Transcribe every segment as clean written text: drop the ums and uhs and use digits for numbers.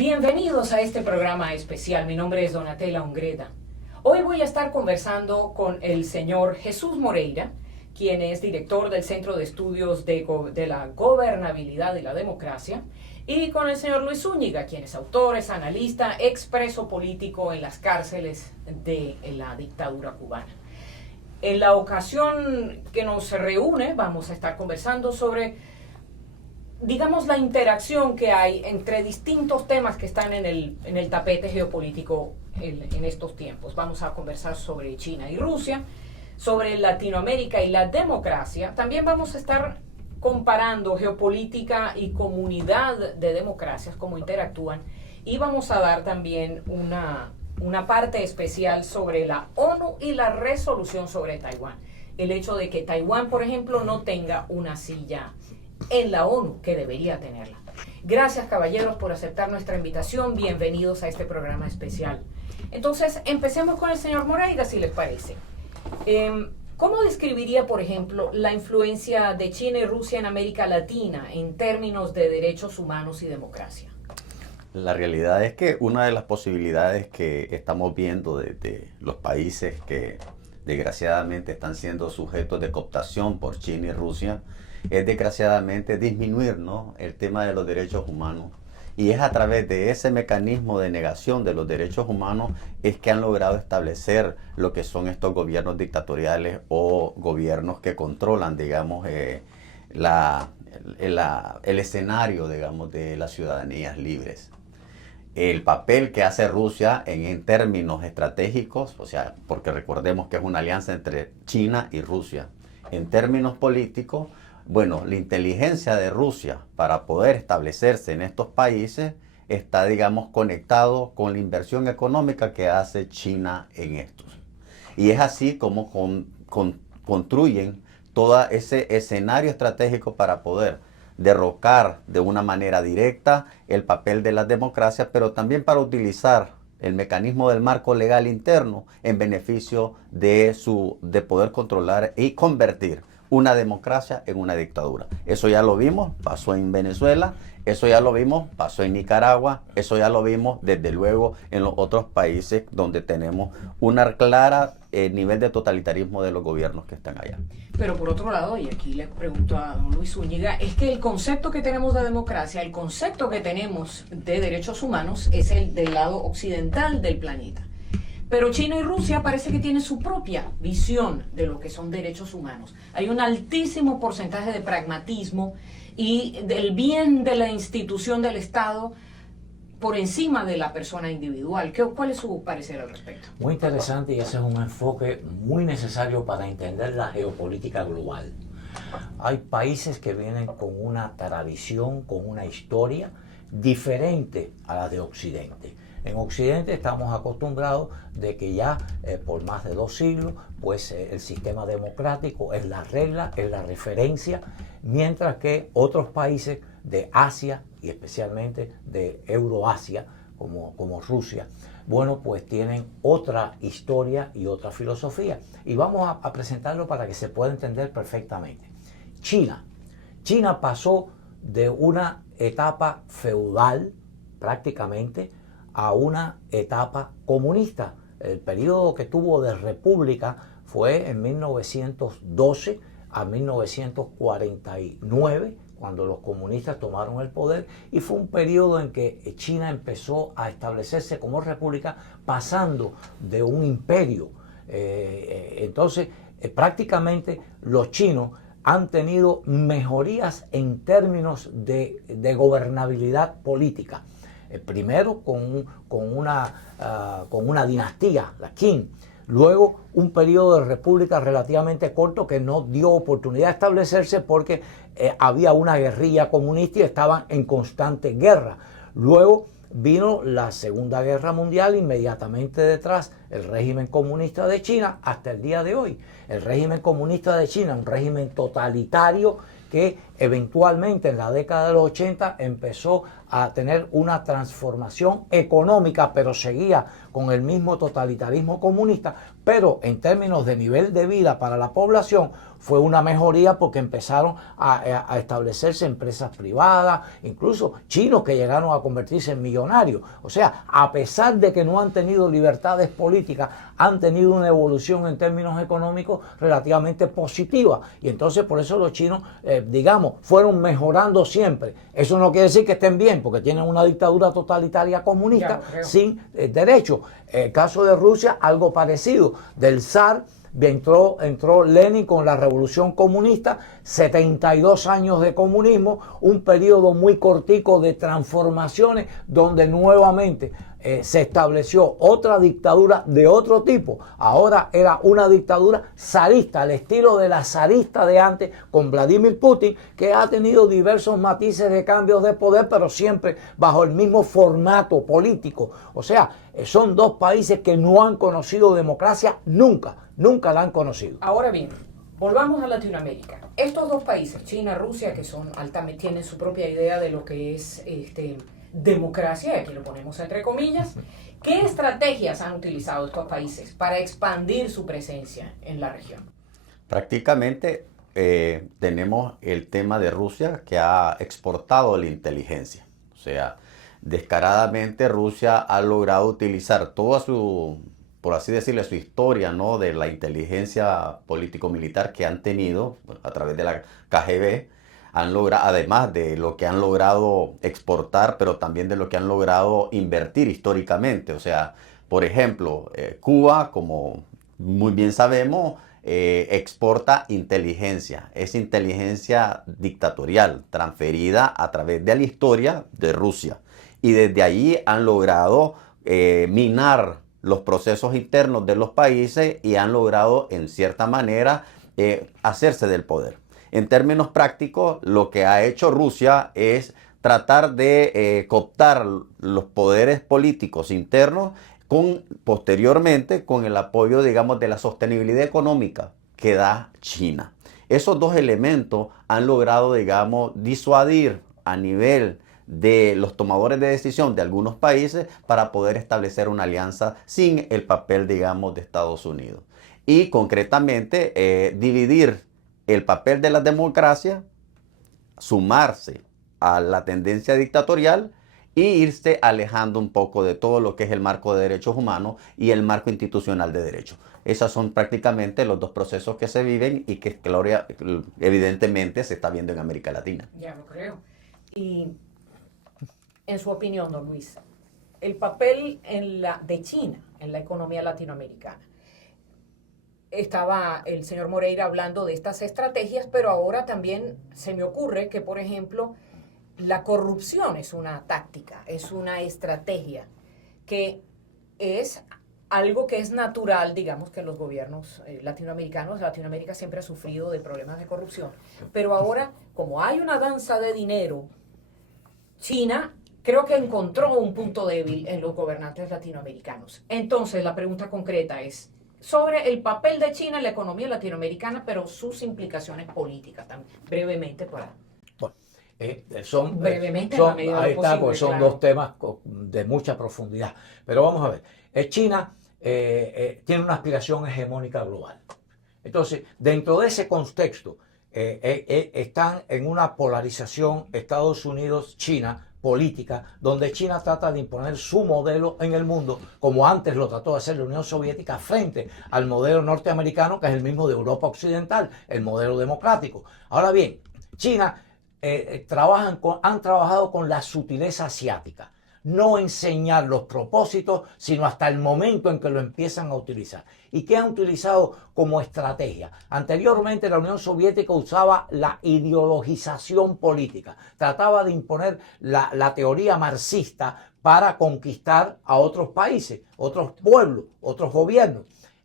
Bienvenidos a este programa especial. Mi nombre es Donatella Ungreda. Hoy voy a estar conversando con el señor Jesús Moreira, quien es director del Centro de Estudios de la Gobernabilidad y la Democracia, y con el señor Luis Zúñiga, quien es autor, es analista, expreso político en las cárceles de la dictadura cubana. En la ocasión que nos reúne, vamos a estar conversando sobre, digamos, la interacción que hay entre distintos temas que están en el tapete geopolítico en estos tiempos. Vamos a conversar sobre China y Rusia, sobre Latinoamérica y la democracia. También vamos a estar comparando geopolítica y comunidad de democracias, cómo interactúan, y vamos a dar también una parte especial sobre la ONU y la resolución sobre Taiwán. El hecho de que Taiwán, por ejemplo, no tenga una silla en la ONU, que debería tenerla. Gracias, caballeros, por aceptar nuestra invitación. Bienvenidos a este programa especial. Entonces, empecemos con el señor Moreira, si les parece. ¿Cómo describiría, por ejemplo, la influencia de China y Rusia en América Latina en términos de derechos humanos y democracia? La realidad es que una de las posibilidades que estamos viendo de los países que desgraciadamente están siendo sujetos de cooptación por China y Rusia es desgraciadamente disminuir, ¿no?, el tema de los derechos humanos. Y es a través de ese mecanismo de negación de los derechos humanos es que han logrado establecer lo que son estos gobiernos dictatoriales o gobiernos que controlan, digamos, el escenario, digamos, de las ciudadanías libres. El papel que hace Rusia en términos estratégicos, o sea, porque recordemos que es una alianza entre China y Rusia. En términos políticos, bueno, la inteligencia de Rusia para poder establecerse en estos países está, digamos, conectado con la inversión económica que hace China en estos. Y es así como construyen todo ese escenario estratégico para poder derrocar de una manera directa el papel de las democracias, pero también para utilizar el mecanismo del marco legal interno en beneficio de poder controlar y convertir una democracia en una dictadura. Eso ya lo vimos, pasó en Venezuela, eso ya lo vimos, pasó en Nicaragua, eso ya lo vimos desde luego en los otros países donde tenemos una clara nivel de totalitarismo de los gobiernos que están allá. Pero por otro lado, y aquí le pregunto a don Luis Zúñiga, es que el concepto que tenemos de democracia, el concepto que tenemos de derechos humanos es el del lado occidental del planeta. Pero China y Rusia parece que tienen su propia visión de lo que son derechos humanos. Hay un altísimo porcentaje de pragmatismo y del bien de la institución del Estado por encima de la persona individual. ¿Cuál es su parecer al respecto? Muy interesante, y ese es un enfoque muy necesario para entender la geopolítica global. Hay países que vienen con una tradición, con una historia diferente a la de Occidente. En Occidente estamos acostumbrados de que ya por más de 2 siglos, pues el sistema democrático es la regla, es la referencia, mientras que otros países de Asia y especialmente de Euroasia, como Rusia, bueno, pues tienen otra historia y otra filosofía. Y vamos a presentarlo para que se pueda entender perfectamente. China pasó de una etapa feudal prácticamente a una etapa comunista. El periodo que tuvo de república fue en 1912 a 1949, cuando los comunistas tomaron el poder, y fue un periodo en que China empezó a establecerse como república, pasando de un imperio. Entonces, prácticamente los chinos han tenido mejorías en términos de gobernabilidad política. Primero con una dinastía, la Qing. Luego un periodo de república relativamente corto que no dio oportunidad de establecerse porque había una guerrilla comunista y estaban en constante guerra. Luego vino la Segunda Guerra Mundial, inmediatamente detrás el régimen comunista de China hasta el día de hoy. El régimen comunista de China, un régimen totalitario que eventualmente en la década de los 80 empezó a tener una transformación económica, pero seguía con el mismo totalitarismo comunista, pero en términos de nivel de vida para la población fue una mejoría porque empezaron a establecerse empresas privadas, incluso chinos que llegaron a convertirse en millonarios. O sea, a pesar de que no han tenido libertades políticas, han tenido una evolución en términos económicos relativamente positiva. Y entonces por eso los chinos, digamos, fueron mejorando siempre. Eso no quiere decir que estén bien, porque tienen una dictadura totalitaria comunista sin derecho. El caso de Rusia, algo parecido. Del zar entró Lenin con la revolución comunista, 72 años de comunismo, un periodo muy cortico de transformaciones donde nuevamente se estableció otra dictadura de otro tipo. Ahora era una dictadura zarista, al estilo de la zarista de antes, con Vladimir Putin, que ha tenido diversos matices de cambios de poder, pero siempre bajo el mismo formato político. O sea, son dos países que no han conocido democracia nunca la han conocido. Ahora bien, volvamos a Latinoamérica. Estos dos países, China, Rusia, que son altamente, tienen su propia idea de lo que es democracia, y aquí lo ponemos entre comillas, ¿qué estrategias han utilizado estos países para expandir su presencia en la región? Prácticamente tenemos el tema de Rusia, que ha exportado la inteligencia. O sea, descaradamente Rusia ha logrado utilizar toda su, por así decirlo, su historia, ¿no?, de la inteligencia político-militar que han tenido a través de la KGB. Han logrado, además de lo que han logrado exportar, pero también de lo que han logrado invertir históricamente. O sea, por ejemplo, Cuba, como muy bien sabemos, exporta inteligencia. Es inteligencia dictatorial, transferida a través de la historia de Rusia. Y desde allí han logrado minar los procesos internos de los países y han logrado, en cierta manera, hacerse del poder. En términos prácticos, lo que ha hecho Rusia es tratar de cooptar los poderes políticos internos posteriormente con el apoyo, digamos, de la sostenibilidad económica que da China. Esos dos elementos han logrado, digamos, disuadir a nivel de los tomadores de decisión de algunos países para poder establecer una alianza sin el papel, digamos, de Estados Unidos. Y concretamente dividir el papel de la democracia, sumarse a la tendencia dictatorial y irse alejando un poco de todo lo que es el marco de derechos humanos y el marco institucional de derechos. Esos son prácticamente los dos procesos que se viven y que evidentemente se está viendo en América Latina. Ya lo creo. Y en su opinión, don Luis, el papel de China en la economía latinoamericana. Estaba el señor Moreira hablando de estas estrategias, pero ahora también se me ocurre que, por ejemplo, la corrupción es una táctica, es una estrategia, que es algo que es natural, digamos, que los gobiernos latinoamericanos, Latinoamérica siempre ha sufrido de problemas de corrupción, pero ahora, como hay una danza de dinero, China creo que encontró un punto débil en los gobernantes latinoamericanos. Entonces, la pregunta concreta es sobre el papel de China en la economía latinoamericana, pero sus implicaciones políticas también, brevemente para... brevemente en la medida de lo posible, pues son claro. Dos temas de mucha profundidad. Pero vamos a ver, China tiene una aspiración hegemónica global. Entonces, dentro de ese contexto, están en una polarización Estados Unidos-China política, donde China trata de imponer su modelo en el mundo, como antes lo trató de hacer la Unión Soviética, frente al modelo norteamericano, que es el mismo de Europa Occidental, el modelo democrático. Ahora bien, China han trabajado con la sutileza asiática. No enseñar los propósitos, sino hasta el momento en que lo empiezan a utilizar. ¿Y qué han utilizado como estrategia? Anteriormente la Unión Soviética usaba la ideologización política. Trataba de imponer la teoría marxista para conquistar a otros países, otros pueblos, otros gobiernos.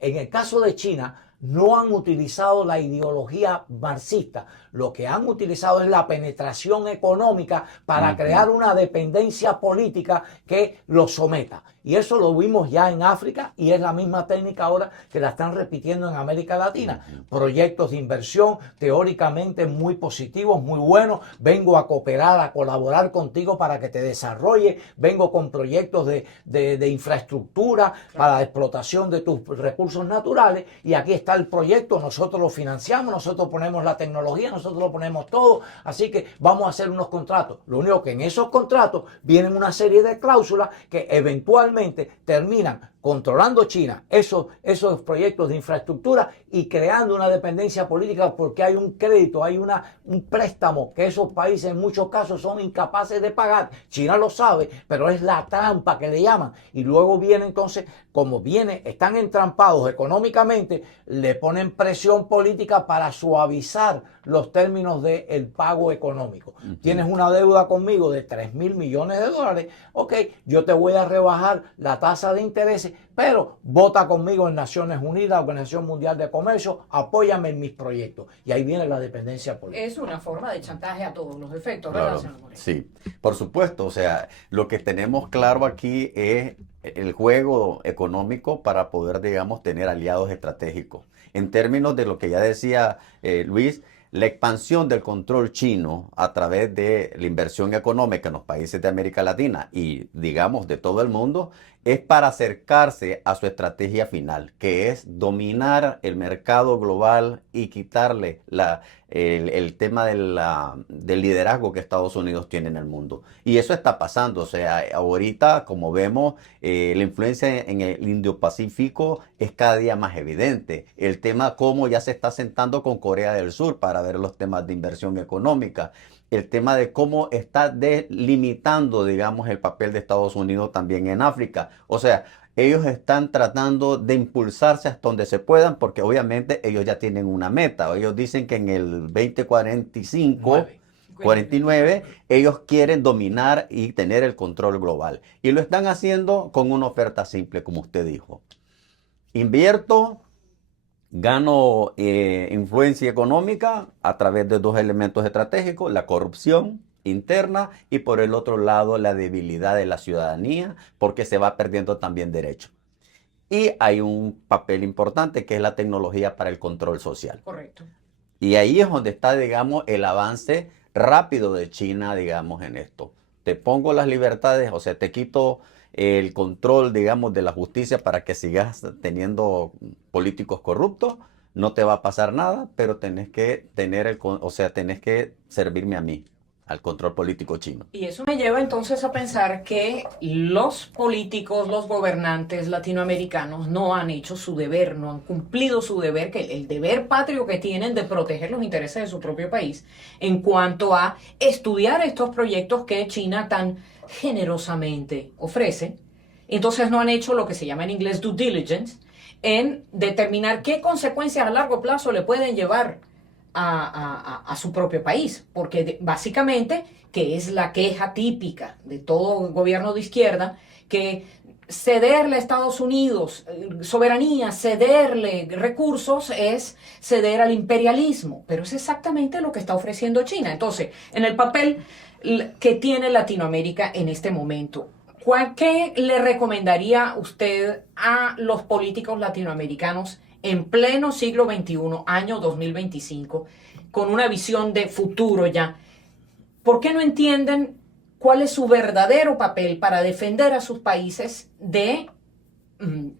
En el caso de China, no han utilizado la ideología marxista. Lo que han utilizado es la penetración económica para crear una dependencia política que los someta. Y eso lo vimos ya en África y es la misma técnica ahora que la están repitiendo en América Latina. Proyectos de inversión teóricamente muy positivos, muy buenos. Vengo a cooperar, a colaborar contigo para que te desarrolle. Vengo con proyectos de infraestructura para la explotación de tus recursos naturales. Y aquí está el proyecto, nosotros lo financiamos, nosotros ponemos la tecnología, nosotros lo ponemos todo. Así que vamos a hacer unos contratos. Lo único que en esos contratos vienen una serie de cláusulas que eventualmente terminan controlando China esos proyectos de infraestructura y creando una dependencia política porque hay un crédito, hay un préstamo que esos países en muchos casos son incapaces de pagar. China lo sabe, pero es la trampa que le llaman. Y luego viene entonces, como están entrampados económicamente, le ponen presión política para suavizar los términos del pago económico. Tienes una deuda conmigo de 3.000 millones de dólares, ok, yo te voy a rebajar la tasa de intereses, pero vota conmigo en Naciones Unidas, Organización Mundial de Comercio, apóyame en mis proyectos. Y ahí viene la dependencia política. Es una forma de chantaje a todos los efectos, Claro, ¿verdad, señor Moreno? sí, por supuesto. O sea, lo que tenemos claro aquí es el juego económico para poder, digamos, tener aliados estratégicos. En términos de lo que ya decía Luis, la expansión del control chino a través de la inversión económica en los países de América Latina y, digamos, de todo el mundo, es para acercarse a su estrategia final, que es dominar el mercado global y quitarle el tema del liderazgo que Estados Unidos tiene en el mundo. Y eso está pasando. O sea, ahorita, como vemos, la influencia en el Indo-Pacífico es cada día más evidente. El tema cómo ya se está sentando con Corea del Sur para ver los temas de inversión económica. El tema de cómo está delimitando, digamos, el papel de Estados Unidos también en África. O sea, ellos están tratando de impulsarse hasta donde se puedan porque obviamente ellos ya tienen una meta. Ellos dicen que en el 2045, 49, ellos quieren dominar y tener el control global. Y lo están haciendo con una oferta simple, como usted dijo. Invierto, gano influencia económica a través de dos elementos estratégicos, la corrupción interna y por el otro lado la debilidad de la ciudadanía porque se va perdiendo también derechos. Y hay un papel importante que es la tecnología para el control social. Correcto. Y ahí es donde está, digamos, el avance rápido de China, digamos, en esto. Te pongo las libertades, o sea, te quito el control, digamos, de la justicia para que sigas teniendo políticos corruptos, no te va a pasar nada, pero tenés que tenés que servirme a mí, al control político chino. Y eso me lleva entonces a pensar que los políticos, los gobernantes latinoamericanos no han hecho su deber, no han cumplido su deber, que el deber patrio que tienen de proteger los intereses de su propio país en cuanto a estudiar estos proyectos que China tan generosamente ofrece. Entonces no han hecho lo que se llama en inglés due diligence en determinar qué consecuencias a largo plazo le pueden llevar a su propio país, porque básicamente, que es la queja típica de todo gobierno de izquierda, que cederle a Estados Unidos soberanía, cederle recursos es ceder al imperialismo, pero es exactamente lo que está ofreciendo China. Entonces, en el papel que tiene Latinoamérica en este momento, ¿qué le recomendaría usted a los políticos latinoamericanos en pleno siglo XXI, año 2025, con una visión de futuro ya? ¿Por qué no entienden cuál es su verdadero papel para defender a sus países de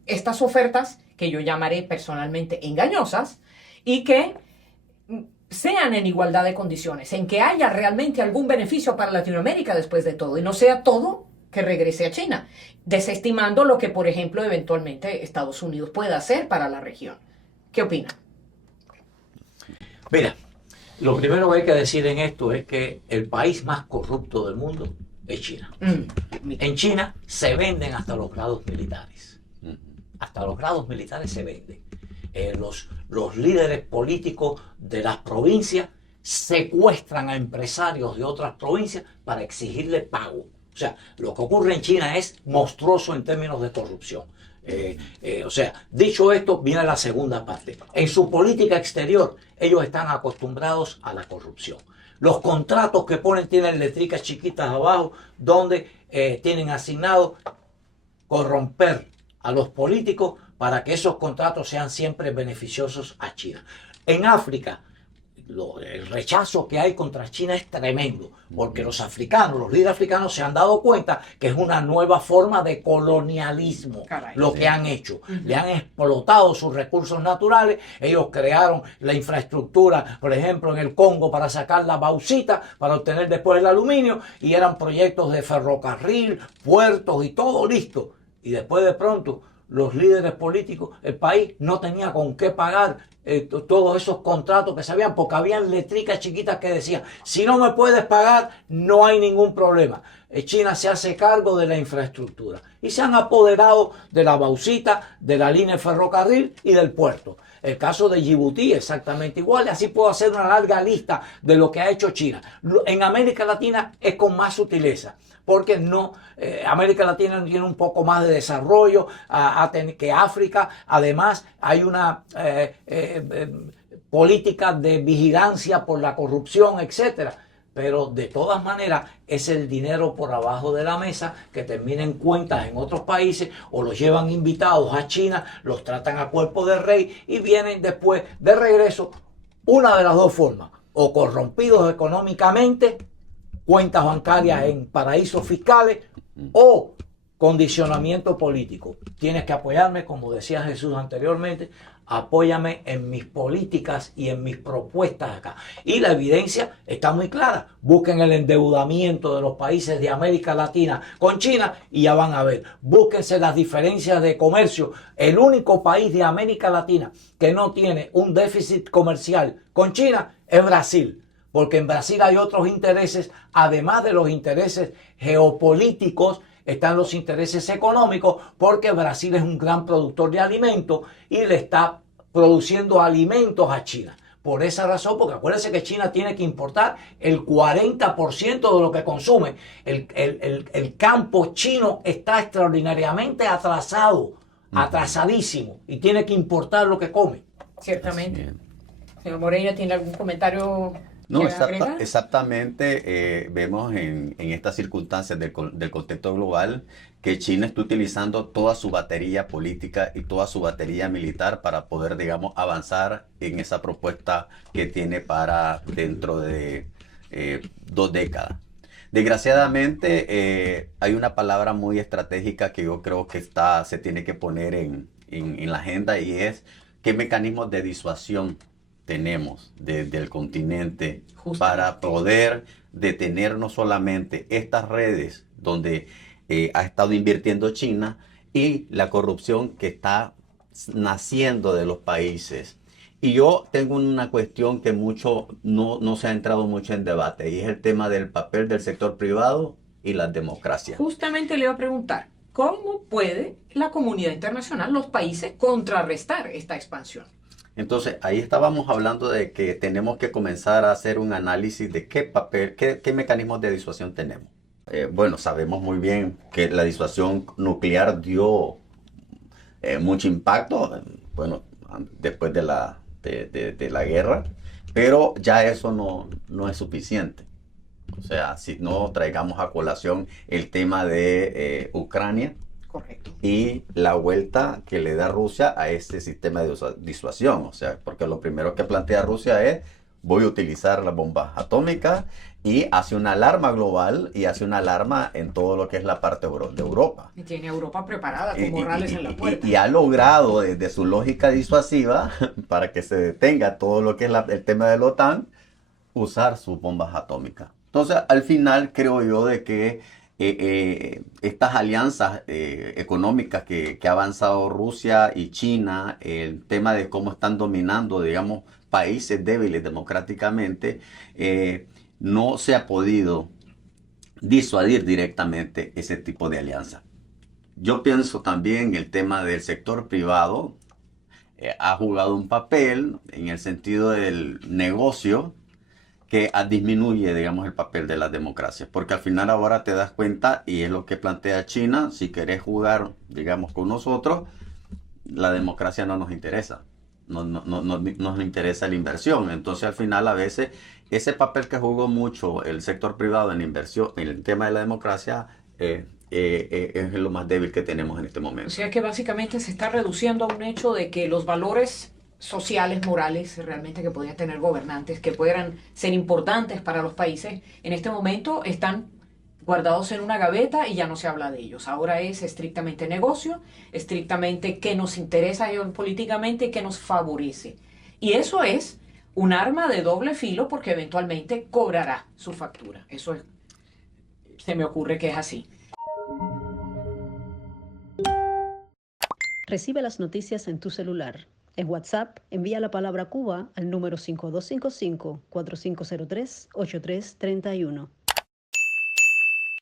estas ofertas que yo llamaré personalmente engañosas y que sean en igualdad de condiciones, en que haya realmente algún beneficio para Latinoamérica después de todo y no sea todo que regrese a China, desestimando lo que, por ejemplo, eventualmente Estados Unidos pueda hacer para la región? ¿Qué opina? Mira, lo primero que hay que decir en esto es que el país más corrupto del mundo es China. En China se venden hasta los grados militares. Hasta los grados militares se venden. Los líderes políticos de las provincias secuestran a empresarios de otras provincias para exigirle pago. O sea, lo que ocurre en China es monstruoso en términos de corrupción. O sea, dicho esto, viene la segunda parte. En su política exterior, ellos están acostumbrados a la corrupción. Los contratos que ponen tienen letricas chiquitas abajo donde tienen asignado corromper a los políticos para que esos contratos sean siempre beneficiosos a China. En África, el rechazo que hay contra China es tremendo, porque los africanos, los líderes africanos se han dado cuenta que es una nueva forma de colonialismo. Caray, lo que han hecho. Le han explotado sus recursos naturales, ellos crearon la infraestructura, por ejemplo, en el Congo para sacar la bauxita, para obtener después el aluminio, y eran proyectos de ferrocarril, puertos y todo listo. Y después de pronto los líderes políticos, el país no tenía con qué pagar todos esos contratos que se habían, porque habían letricas chiquitas que decían, si no me puedes pagar, no hay ningún problema. China se hace cargo de la infraestructura y se han apoderado de la bauxita, de la línea de ferrocarril y del puerto. El caso de Djibouti exactamente igual, y así puedo hacer una larga lista de lo que ha hecho China. En América Latina es con más sutileza, porque no, América Latina tiene un poco más de desarrollo que África. Además, hay una política de vigilancia por la corrupción, etcétera. Pero de todas maneras es el dinero por abajo de la mesa que termina en cuentas en otros países o los llevan invitados a China, los tratan a cuerpo de rey y vienen después de regreso una de las dos formas, o corrompidos económicamente, cuentas bancarias en paraísos fiscales, o condicionamiento político. Tienes que apoyarme, como decía Jesús anteriormente, apóyame en mis políticas y en mis propuestas acá. Y la evidencia está muy clara. Busquen el endeudamiento de los países de América Latina con China y ya van a ver. Búsquense las diferencias de comercio. El único país de América Latina que no tiene un déficit comercial con China es Brasil. Porque en Brasil hay otros intereses, además de los intereses geopolíticos, están los intereses económicos, porque Brasil es un gran productor de alimentos y le está produciendo alimentos a China. Por esa razón, porque acuérdense que China tiene que importar el 40% de lo que consume. El campo chino está extraordinariamente atrasadísimo, y tiene que importar lo que come. Ciertamente. Señor Moreira, ¿tiene algún comentario? No, exactamente. Vemos en estas circunstancias del contexto global que China está utilizando toda su batería política y toda su batería militar para poder, digamos, avanzar en esa propuesta que tiene para dentro de 2 décadas. Desgraciadamente, hay una palabra muy estratégica que yo creo que se tiene que poner en la agenda, y es qué mecanismos de disuasión tenemos desde el continente para poder detener no solamente estas redes donde ha estado invirtiendo China y la corrupción que está naciendo de los países. Y yo tengo una cuestión que no se ha entrado mucho en debate, y es el tema del papel del sector privado y las democracias. Justamente le iba a preguntar, ¿cómo puede la comunidad internacional, los países, contrarrestar esta expansión? Entonces, ahí estábamos hablando de que tenemos que comenzar a hacer un análisis de qué mecanismos de disuasión tenemos. Bueno, sabemos muy bien que la disuasión nuclear dio mucho impacto, bueno, después de la guerra, pero ya eso no es suficiente. O sea, si no traigamos a colación el tema de Ucrania. Correcto. Y la vuelta que le da Rusia a este sistema de disuasión. O sea, porque lo primero que plantea Rusia es: voy a utilizar las bombas atómicas, y hace una alarma global y hace una alarma en todo lo que es la parte de Europa. Y tiene a Europa preparada con morrales en la puerta. Y ha logrado, desde su lógica disuasiva, para que se detenga todo lo que es el tema de la OTAN, usar sus bombas atómicas. Entonces, al final, creo yo de que estas alianzas económicas que ha avanzado Rusia y China, el tema de cómo están dominando, digamos, países débiles democráticamente, no se ha podido disuadir directamente ese tipo de alianza. Yo pienso también el tema del sector privado ha jugado un papel en el sentido del negocio, que disminuye, digamos, el papel de las democracias. Porque al final ahora te das cuenta, y es lo que plantea China, si querés jugar, digamos, con nosotros, la democracia no nos interesa. No nos interesa la inversión. Entonces al final a veces ese papel que jugó mucho el sector privado en la inversión, en el tema de la democracia, es lo más débil que tenemos en este momento. O sea que básicamente se está reduciendo a un hecho de que los valores sociales, morales, realmente que podían tener gobernantes, que pudieran ser importantes para los países, en este momento están guardados en una gaveta y ya no se habla de ellos. Ahora es estrictamente negocio, estrictamente qué nos interesa geopolíticamente y qué nos favorece. Y eso es un arma de doble filo porque eventualmente cobrará su factura. Eso es, se me ocurre que es así. Recibe las noticias en tu celular. En WhatsApp, envía la palabra Cuba al número 5255-4503-8331.